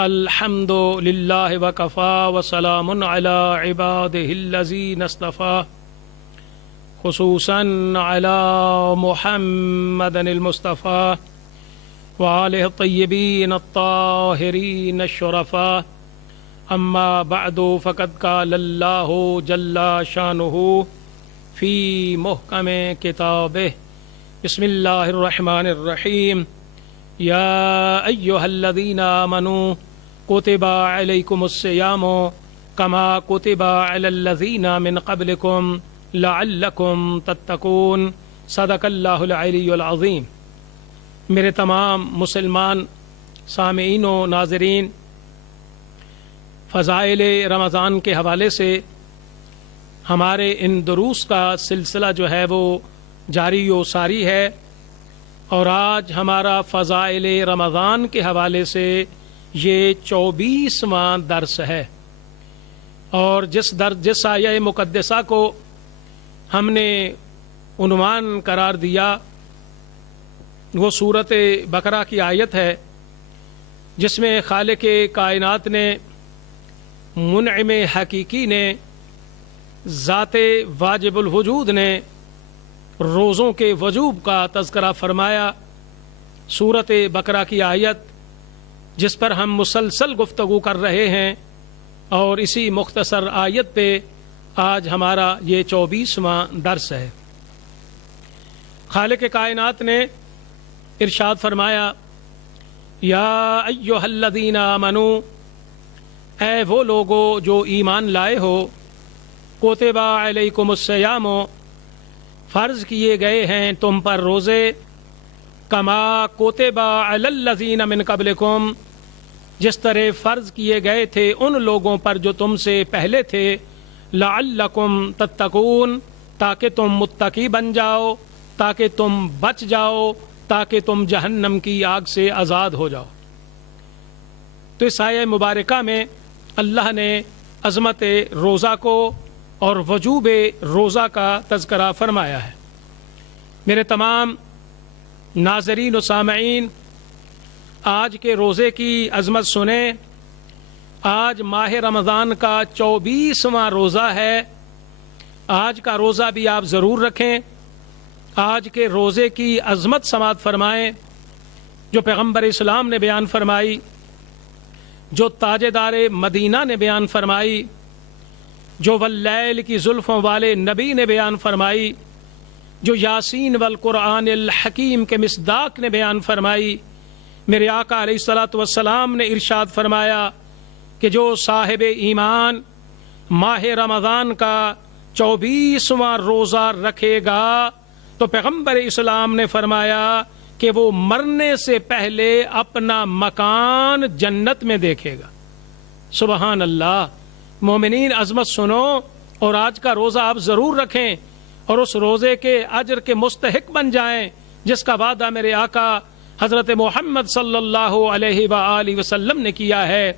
الحمد للہ وکفا وسلام علی عباده الذین اصطفا خصوصا علی محمد المصطفى وآلہ الطیبین الطاہرین الشرفاء اما بعد فقد قال اللہ جل شانہ فی محکم کتابہ بسم اللہ الرحمن الرحیم یا ایہا الذین آمنوا کتب علیکم الصیام کما کتب علی الذین من قبلکم لعلکم تتقون صدق اللہ العلی العظیم۔ میرے تمام مسلمان سامعین و ناظرین، فضائل رمضان کے حوالے سے ہمارے ان دروس کا سلسلہ جو ہے وہ جاری و ساری ہے، اور آج ہمارا فضائل رمضان کے حوالے سے یہ 24واں درس ہے، اور جس آیہ مقدسہ کو ہم نے عنوان قرار دیا وہ سورۃ بقرہ کی آیت ہے، جس میں خالق کائنات نے، منعم حقیقی نے، ذات واجب الوجود نے روزوں کے وجوب کا تذکرہ فرمایا۔ سورۃ بقرہ کی آیت جس پر ہم مسلسل گفتگو کر رہے ہیں، اور اسی مختصر آیت پہ آج ہمارا یہ 24واں درس ہے۔ خالق کائنات نے ارشاد فرمایا، یا ایھا الذین آمنوا، اے وہ لوگو جو ایمان لائے ہو، کتب علیکم الصیام، فرض کیے گئے ہیں تم پر روزے، کما کتب علی الذین من قبلکم، جس طرح فرض کیے گئے تھے ان لوگوں پر جو تم سے پہلے تھے، لعلکم تتقون، تاکہ تم متقی بن جاؤ، تاکہ تم بچ جاؤ، تاکہ تم جہنم کی آگ سے آزاد ہو جاؤ۔ تو اس آیہ مبارکہ میں اللہ نے عظمت روزہ کو اور وجوب روزہ کا تذکرہ فرمایا ہے۔ میرے تمام ناظرین و سامعین، آج کے روزے کی عظمت سنیں۔ آج ماہ رمضان کا 24واں روزہ ہے۔ آج کا روزہ بھی آپ ضرور رکھیں۔ آج کے روزے کی عظمت سماعت فرمائیں جو پیغمبر اسلام نے بیان فرمائی، جو تاجدار مدینہ نے بیان فرمائی، جو واللیل کی زلفوں والے نبی نے بیان فرمائی، جو یاسین والقرآن الحکیم کے مصداق نے بیان فرمائی۔ میرے آقا علیہ الصلوۃ والسلام نے ارشاد فرمایا کہ جو صاحب ایمان ماہ رمضان کا 24واں روزہ رکھے گا تو پیغمبر اسلام نے فرمایا کہ وہ مرنے سے پہلے اپنا مکان جنت میں دیکھے گا۔ سبحان اللہ۔ مومنین، عظمت سنو، اور آج کا روزہ آپ ضرور رکھیں اور اس روزے کے اجر کے مستحق بن جائیں جس کا وعدہ میرے آقا حضرت محمد صلی اللہ علیہ وآلہ وسلم نے کیا ہے۔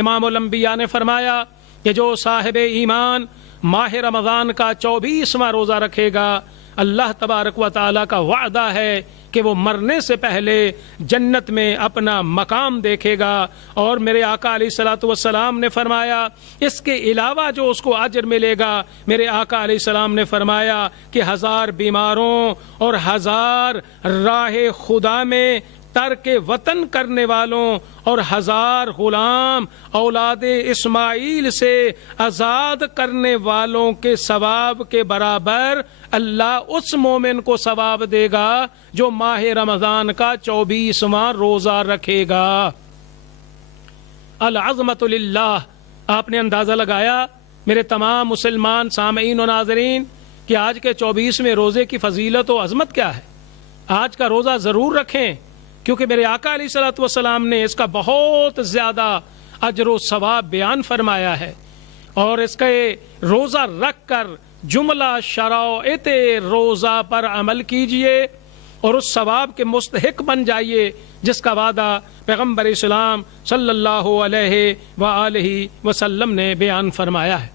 امام الانبیاء نے فرمایا کہ جو صاحب ایمان ماہ رمضان کا 24واں روزہ رکھے گا، اللہ تبارک و تعالیٰ کا وعدہ ہے کہ وہ مرنے سے پہلے جنت میں اپنا مقام دیکھے گا۔ اور میرے آقا علیہ الصلوۃ والسلام نے فرمایا اس کے علاوہ جو اس کو اجر ملے گا، میرے آقا علیہ السلام نے فرمایا کہ 1000 بیماروں اور 1000 راہ خدا میں ترک وطن کرنے والوں اور 1000 غلام اولاد اسماعیل سے آزاد کرنے والوں کے ثواب کے برابر اللہ اس مومن کو ثواب دے گا جو ماہ رمضان کا 24واں روزہ رکھے گا۔ العظمت للہ۔ آپ نے اندازہ لگایا میرے تمام مسلمان سامعین و ناظرین کہ آج کے 24ویں روزے کی فضیلت و عظمت کیا ہے۔ آج کا روزہ ضرور رکھیں، کیونکہ میرے آقا علیہ الصلوۃ والسلام نے اس کا بہت زیادہ اجر و ثواب بیان فرمایا ہے، اور اس کے روزہ رکھ کر جملہ شرائط روزہ پر عمل کیجئے اور اس ثواب کے مستحق بن جائیے جس کا وعدہ پیغمبر اسلام صلی اللہ علیہ وآلہ وسلم نے بیان فرمایا ہے۔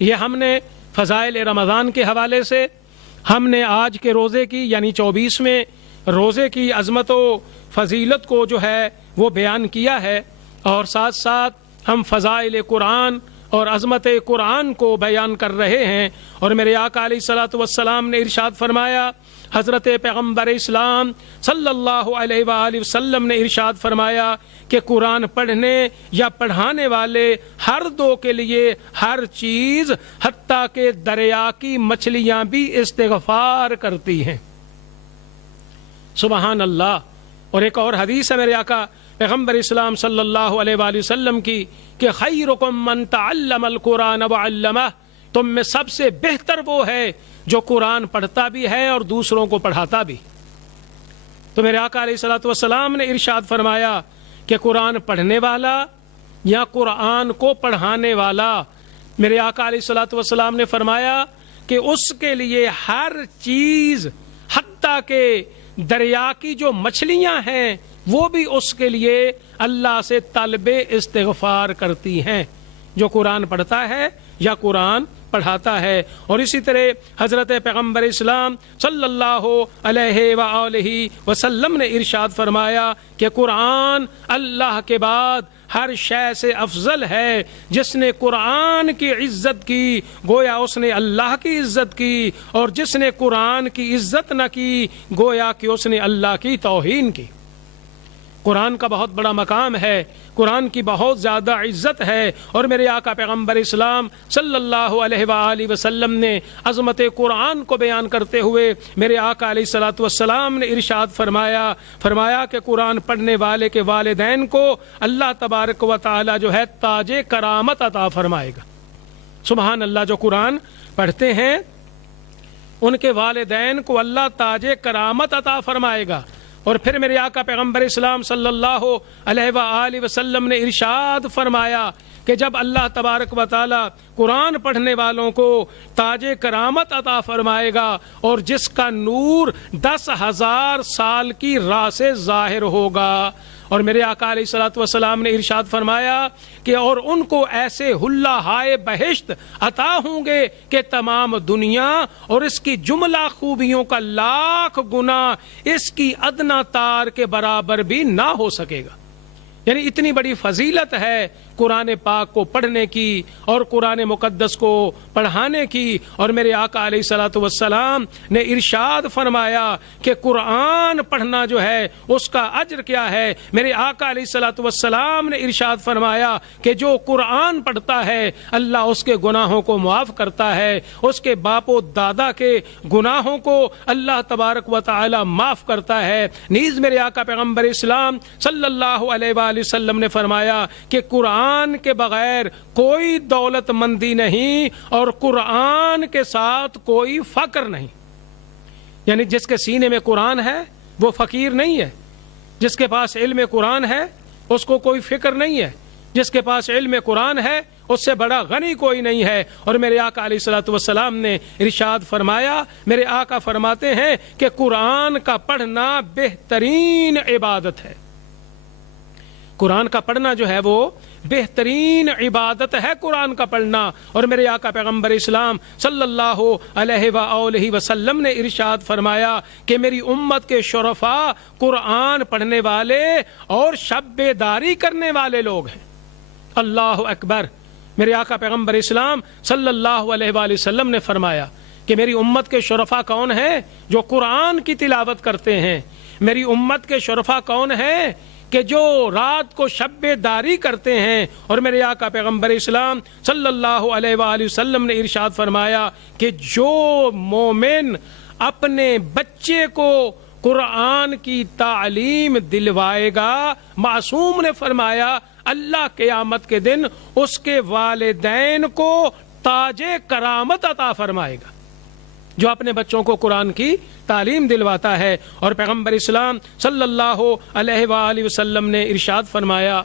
یہ ہم نے فضائل رمضان کے حوالے سے ہم نے آج کے روزے کی یعنی 24ویں روزے کی عظمت و فضیلت کو جو ہے وہ بیان کیا ہے۔ اور ساتھ ساتھ ہم فضائل قرآن اور عظمت قرآن کو بیان کر رہے ہیں، اور میرے آقا علیہ الصلوۃ والسلام نے ارشاد فرمایا، حضرت پیغمبر اسلام صلی اللہ علیہ وآلہ وسلم نے ارشاد فرمایا کہ قرآن پڑھنے یا پڑھانے والے ہر دو کے لیے ہر چیز حتیٰ کہ دریا کی مچھلیاں بھی استغفار کرتی ہیں۔ سبحان اللہ۔ اور ایک اور حدیث ہے میرے آقا پیغمبر اسلام صلی اللہ علیہ وآلہ وسلم کی کہ خیرکم من تعلم القرآن وعلمہ، تم میں سب سے بہتر وہ ہے جو قرآن پڑھتا بھی ہے اور دوسروں کو پڑھاتا بھی۔ تو میرے آقا علیہ الصلوۃ والسلام نے ارشاد فرمایا کہ قرآن پڑھنے والا یا قرآن کو پڑھانے والا، میرے آقا علیہ الصلوۃ والسلام نے فرمایا کہ اس کے لیے ہر چیز حتیٰ کہ دریا کی جو مچھلیاں ہیں وہ بھی اس کے لیے اللہ سے طلب استغفار کرتی ہیں، جو قرآن پڑھتا ہے یا قرآن پڑھاتا ہے۔ اور اسی طرح حضرت پیغمبر اسلام صلی اللہ علیہ وآلہ وسلم نے ارشاد فرمایا کہ قرآن اللہ کے بعد ہر شے سے افضل ہے۔ جس نے قرآن کی عزت کی گویا اس نے اللہ کی عزت کی، اور جس نے قرآن کی عزت نہ کی گویا کہ اس نے اللہ کی توہین کی۔ قرآن کا بہت بڑا مقام ہے، قرآن کی بہت زیادہ عزت ہے، اور میرے آقا پیغمبر اسلام صلی اللہ علیہ وآلہ وسلم نے عظمت قرآن کو بیان کرتے ہوئے میرے آقا علیہ الصلوۃ والسلام نے ارشاد فرمایا کہ قرآن پڑھنے والے کے والدین کو اللہ تبارک و تعالی جو ہے تاج کرامت عطا فرمائے گا۔ سبحان اللہ۔ جو قرآن پڑھتے ہیں ان کے والدین کو اللہ تاج کرامت عطا فرمائے گا۔ اور پھر میرے آقا پیغمبر اسلام صلی اللہ علیہ وآلہ وسلم نے ارشاد فرمایا کہ جب اللہ تبارک و تعالی قرآن پڑھنے والوں کو تاج کرامت عطا فرمائے گا اور جس کا نور 10,000 سال کی راہ سے ظاہر ہوگا، اور میرے آقا علیہ الصلوۃ والسلام نے ارشاد فرمایا کہ اور ان کو ایسے حلہ بہشت عطا ہوں گے کہ تمام دنیا اور اس کی جملہ خوبیوں کا 1,00,000 گنا اس کی ادنا تار کے برابر بھی نہ ہو سکے گا۔ یعنی اتنی بڑی فضیلت ہے قرآن پاک کو پڑھنے کی اور قرآن مقدس کو پڑھانے کی۔ اور میرے آقا علیہ الصلوۃ والسلام نے ارشاد فرمایا کہ قرآن پڑھنا جو ہے اس کا اجر کیا ہے۔ میرے آقا علیہ الصلوۃ والسلام نے ارشاد فرمایا کہ جو قرآن پڑھتا ہے اللہ اس کے گناہوں کو معاف کرتا ہے، اس کے باپ و دادا کے گناہوں کو اللہ تبارک و تعالی معاف کرتا ہے۔ نیز میرے آقا پیغمبر اسلام صلی اللہ علیہ وآلہ وسلم نے فرمایا کہ قرآن کے بغیر کوئی دولت مندی نہیں اور قرآن کے ساتھ کوئی فقر نہیں۔ یعنی جس کے سینے میں قرآن ہے وہ فقیر نہیں ہے، جس کے پاس علم قرآن ہے اس کو کوئی فکر نہیں ہے، جس کے پاس علم قرآن ہے اس سے بڑا غنی کوئی نہیں ہے۔ اور میرے آقا علیہ الصلوۃ والسلام نے ارشاد فرمایا، میرے آقا فرماتے ہیں کہ قرآن کا پڑھنا بہترین عبادت ہے۔ قرآن کا پڑھنا جو ہے وہ بہترین عبادت ہے، قرآن کا پڑھنا۔ اور میرے آقا پیغمبر اسلام صلی اللہ علیہ وآلہ وسلم نے ارشاد فرمایا کہ میری امت کے شرفاء قرآن پڑھنے والے اور شب بیداری کرنے والے لوگ ہیں۔ اللہ اکبر۔ میرے آقا پیغمبر اسلام صلی اللہ علیہ وآلہ وسلم نے فرمایا کہ میری امت کے شرفاء کون ہیں؟ جو قرآن کی تلاوت کرتے ہیں۔ میری امت کے شرفاء کون ہیں؟ کہ جو رات کو شب بیداری کرتے ہیں۔ اور میرے آقا پیغمبر اسلام صلی اللہ علیہ وآلہ وسلم نے ارشاد فرمایا کہ جو مومن اپنے بچے کو قرآن کی تعلیم دلوائے گا، معصوم نے فرمایا اللہ قیامت کے دن اس کے والدین کو تاج کرامت عطا فرمائے گا، جو اپنے بچوں کو قرآن کی تعلیم دلواتا ہے۔ اور پیغمبر اسلام صلی اللہ علیہ وآلہ وسلم نے ارشاد فرمایا،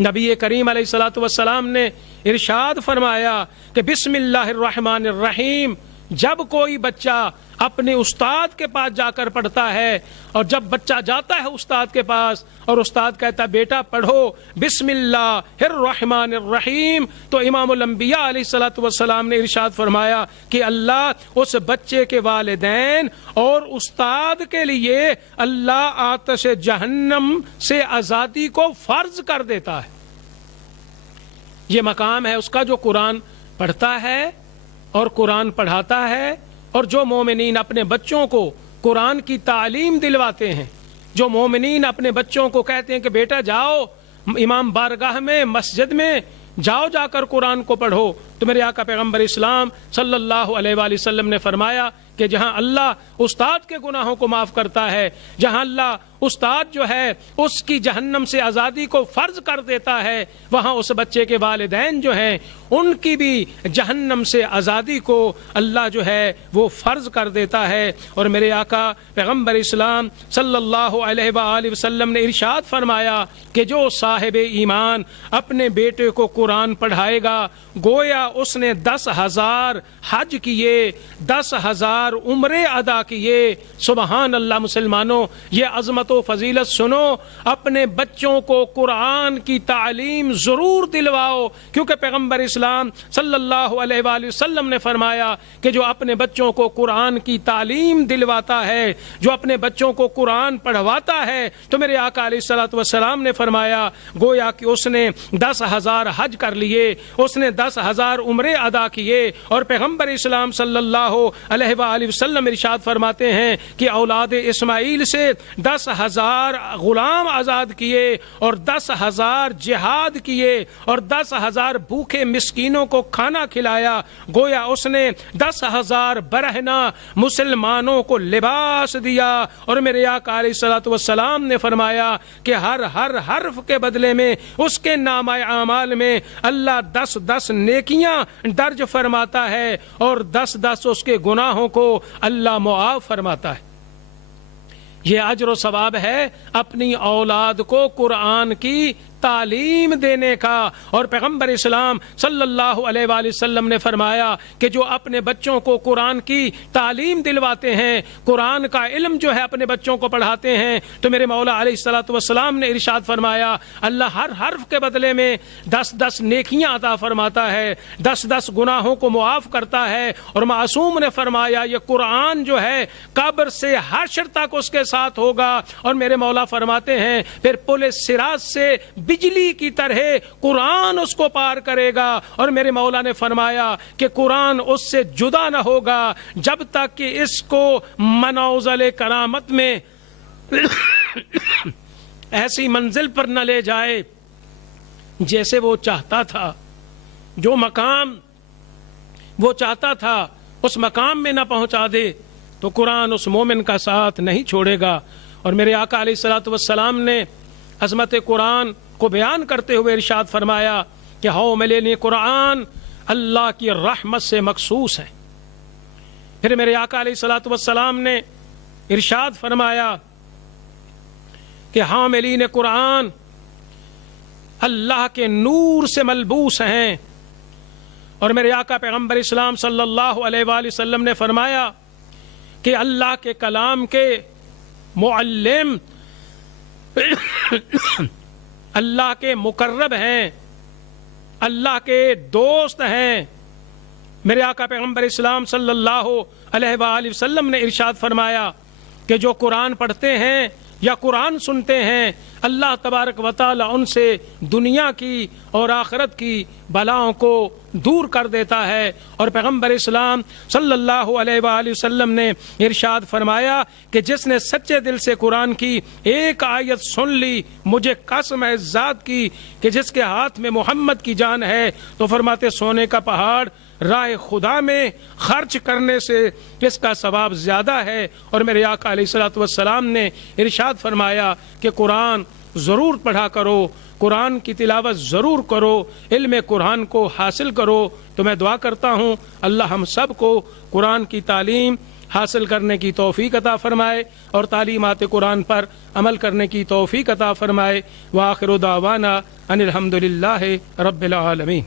نبی کریم علیہ الصلوۃ والسلام نے ارشاد فرمایا کہ بسم اللہ الرحمن الرحیم۔ جب کوئی بچہ اپنے استاد کے پاس جا کر پڑھتا ہے، اور جب بچہ جاتا ہے استاد کے پاس اور استاد کہتا ہے بیٹا پڑھو بسم اللہ الرحمن الرحیم، تو امام الانبیاء علیہ الصلوۃ والسلام نے ارشاد فرمایا کہ اللہ اس بچے کے والدین اور استاد کے لیے اللہ آتش جہنم سے آزادی کو فرض کر دیتا ہے۔ یہ مقام ہے اس کا جو قرآن پڑھتا ہے اور قرآن پڑھاتا ہے، اور جو مومنین اپنے بچوں کو قرآن کی تعلیم دلواتے ہیں، جو مومنین اپنے بچوں کو کہتے ہیں کہ بیٹا جاؤ امام بارگاہ میں، مسجد میں جاؤ، جا کر قرآن کو پڑھو، تو میرے آقا پیغمبر اسلام صلی اللہ علیہ وآلہ وسلم نے فرمایا کہ جہاں اللہ استاد کے گناہوں کو معاف کرتا ہے، جہاں اللہ استاد جو ہے اس کی جہنم سے آزادی کو فرض کر دیتا ہے، وہاں اس بچے کے والدین جو ہیں ان کی بھی جہنم سے آزادی کو اللہ جو ہے وہ فرض کر دیتا ہے۔ اور میرے آقا پیغمبر اسلام صلی اللہ علیہ وآلہ وسلم نے ارشاد فرمایا کہ جو صاحب ایمان اپنے بیٹے کو قرآن پڑھائے گا گویا اس نے 10,000 حج کیے، 10,000 عمرے ادا کیے۔ سبحان اللہ مسلمانوں، یہ عظمت و فضیلت سنو، اپنے بچوں کو قرآن کی تعلیم ضرور دلواؤ، کیونکہ پیغمبر اسلام صلی اللہ علیہ وآلہ وسلم نے فرمایا کہ جو اپنے بچوں کو قرآن کی تعلیم دلواتا ہے، جو اپنے بچوں کو قرآن پڑھواتا ہے، تو میرے آقا علیہ الصلوۃ والسلام نے فرمایا گویا کہ اس نے 10,000 حج کر لیے، اس نے 10,000 عمرے ادا کیے۔ اور پیغمبر اسلام صلی اللہ علیہ وآلہ وسلم ارشاد فرماتے ہیں کہ اولاد اسماعیل سے 10,000 غلام آزاد کیے، اور 10,000 جہاد کیے، اور 10,000 بھوکے مسکینوں کو کھانا کھلایا، گویا اس نے 10,000 برہنہ مسلمانوں کو لباس دیا۔ اور میرے آقا علیہ الصلوۃ والسلام نے فرمایا کہ ہر حرف کے بدلے میں اس کے نامہ اعمال میں اللہ 10 نیکیاں درج فرماتا ہے، اور 10 اس کے گناہوں کو اللہ معاف فرماتا ہے۔ یہ اجر و ثواب ہے اپنی اولاد کو قرآن کی تعلیم دینے کا۔ اور پیغمبر اسلام صلی اللہ علیہ وآلہ وسلم نے فرمایا کہ جو اپنے بچوں کو قرآن کی تعلیم دلواتے ہیں، قرآن کا علم جو ہے اپنے بچوں کو پڑھاتے ہیں، تو میرے مولا علیہ الصلوۃ والسلام نے ارشاد فرمایا اللہ ہر حرف کے بدلے میں 10 نیکیاں عطا فرماتا ہے، 10 گناہوں کو معاف کرتا ہے۔ اور معصوم نے فرمایا یہ قرآن جو ہے قبر سے حشر تک اس کے ساتھ ہوگا۔ اور میرے مولا فرماتے ہیں پھر پل صراط سے بجلی کی طرح قرآن اس کو پار کرے گا۔ اور میرے مولا نے فرمایا کہ قرآن اس سے جدا نہ ہوگا جب تک کہ اس کو منازل کرامت میں ایسی منزل پر نہ لے جائے جیسے وہ چاہتا تھا، جو مقام وہ چاہتا تھا اس مقام میں نہ پہنچا دے تو قرآن اس مومن کا ساتھ نہیں چھوڑے گا۔ اور میرے آقا علیہ الصلوۃ والسلام نے عظمت قرآن کو بیان کرتے ہوئے ارشاد فرمایا کہ حاملین قرآن اللہ کی رحمت سے مخصوص ہے۔ پھر میرے آقا علیہ الصلوۃ والسلام نے ارشاد فرمایا کہ حاملین قرآن اللہ کے نور سے ملبوس ہیں۔ اور میرے آقا پیغمبر اسلام صلی اللہ علیہ وآلہ وسلم نے فرمایا کہ اللہ کے کلام کے معلم اللہ کے مقرب ہیں، اللہ کے دوست ہیں۔ میرے آقا پیغمبر اسلام صلی اللہ علیہ وآلہ وسلم نے ارشاد فرمایا کہ جو قرآن پڑھتے ہیں یا قرآن سنتے ہیں اللہ تبارک و تعالی ان سے دنیا کی اور آخرت کی بلاؤں کو دور کر دیتا ہے۔ اور پیغمبر اسلام صلی اللہ علیہ وآلہ وسلم نے ارشاد فرمایا کہ جس نے سچے دل سے قرآن کی ایک آیت سن لی، مجھے قسم ہے ذات کی کہ جس کے ہاتھ میں محمد کی جان ہے، تو فرماتے سونے کا پہاڑ راہ خدا میں خرچ کرنے سے اس کا ثواب زیادہ ہے۔ اور میرے آقا علیہ الصلوۃ والسلام نے ارشاد فرمایا کہ قرآن ضرور پڑھا کرو، قرآن کی تلاوت ضرور کرو، علم قرآن کو حاصل کرو۔ تو میں دعا کرتا ہوں اللہ ہم سب کو قرآن کی تعلیم حاصل کرنے کی توفیق عطا فرمائے اور تعلیمات قرآن پر عمل کرنے کی توفیق عطا فرمائے۔ وآخر دعوانا ان الحمد للہ رب العالمین۔